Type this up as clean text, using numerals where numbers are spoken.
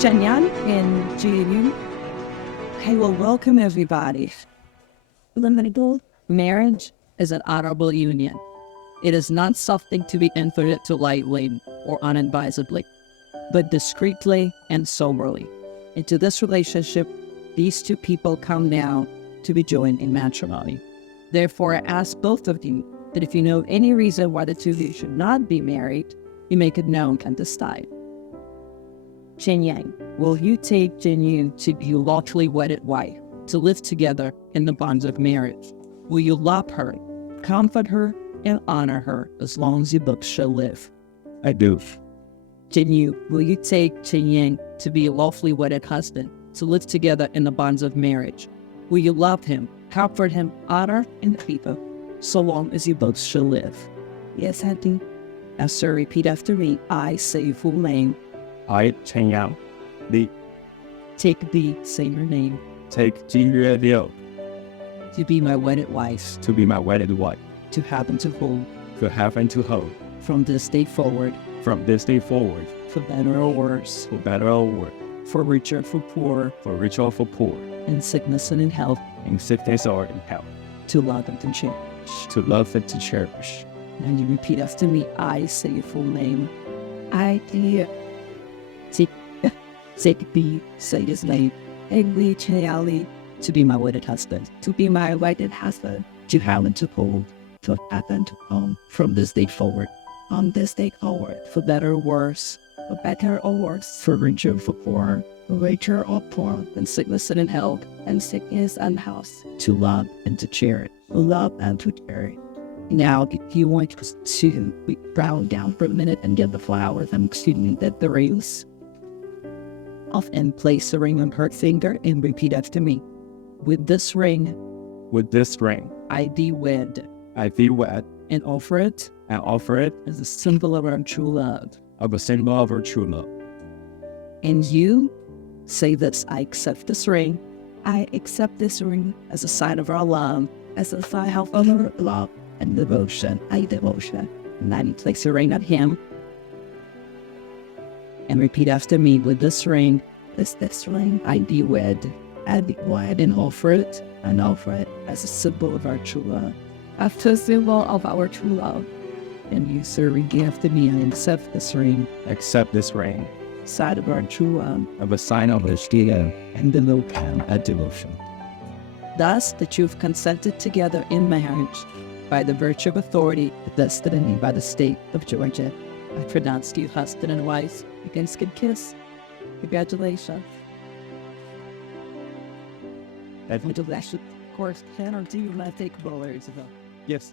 ChenYang and JingYue. Okay, well, welcome everybody. Marriage is an honorable union. It is not something to be entered into lightly or unadvisedly, but discreetly and soberly. Into this relationship, these two people come now to be joined in matrimony. Therefore, I ask both of you that if you know any reason why the two of you should not be married, you make it known and decide. ChenYang, will you take JingYue to be your lawfully wedded wife, to live together in the bonds of marriage? Will you love her, comfort her, and honor her as long as you both shall live? I do. JingYue, will you take ChenYang to be your lawfully wedded husband, to live together in the bonds of marriage? Will you love him, comfort him, honor, and keep him, so long as you both shall live? Yes, I do. Now, sir, repeat after me. I say your full name. I, ChenYang, Take the, say your name. take JingYue To be my wedded wife, to be my wedded wife, to have and to hold, to have and to hold, from this day forward, from this day forward, for better or worse, for better or worse, for richer or for poor, for rich or for poor, in sickness and in health, in sickness or in health, to love and to cherish. to love and to cherish. Now you repeat after me. I say your full name. I do. Take the, say his name. Egli Cheali, to be my wedded husband, to be my wedded husband, to have and to hold, to have and to own, from this day forward, on this day forward, for better or worse, for better or worse, for richer or for poor, in sickness and in health, to love and to cherish, Now, if you want to bow down for a minute and get the flowers, that the rings off, and place a ring on her finger and repeat after me. With this ring, I thee wed, wed, and offer it as a symbol of our true love. of a symbol of our true love. And you say this: I accept this ring. I accept this ring as a sign of our love, as a sign of our love and devotion. And then you place your ring on him. And repeat after me. With this ring, I thee wed, and offer it as a symbol of our true love. After a symbol of our true love. And you, sir, repeat after me. I accept this ring, Accept this ring, sign of our true love, of a sign of our true love and devotion. and devotion. Thus, that you have consented together in marriage by the virtue of authority vested in me by the state of Georgia. I pronounce you husband and wife. You can kiss. Congratulations. That, Congratulations. Of course, Canon, do you not take bowlers? yes.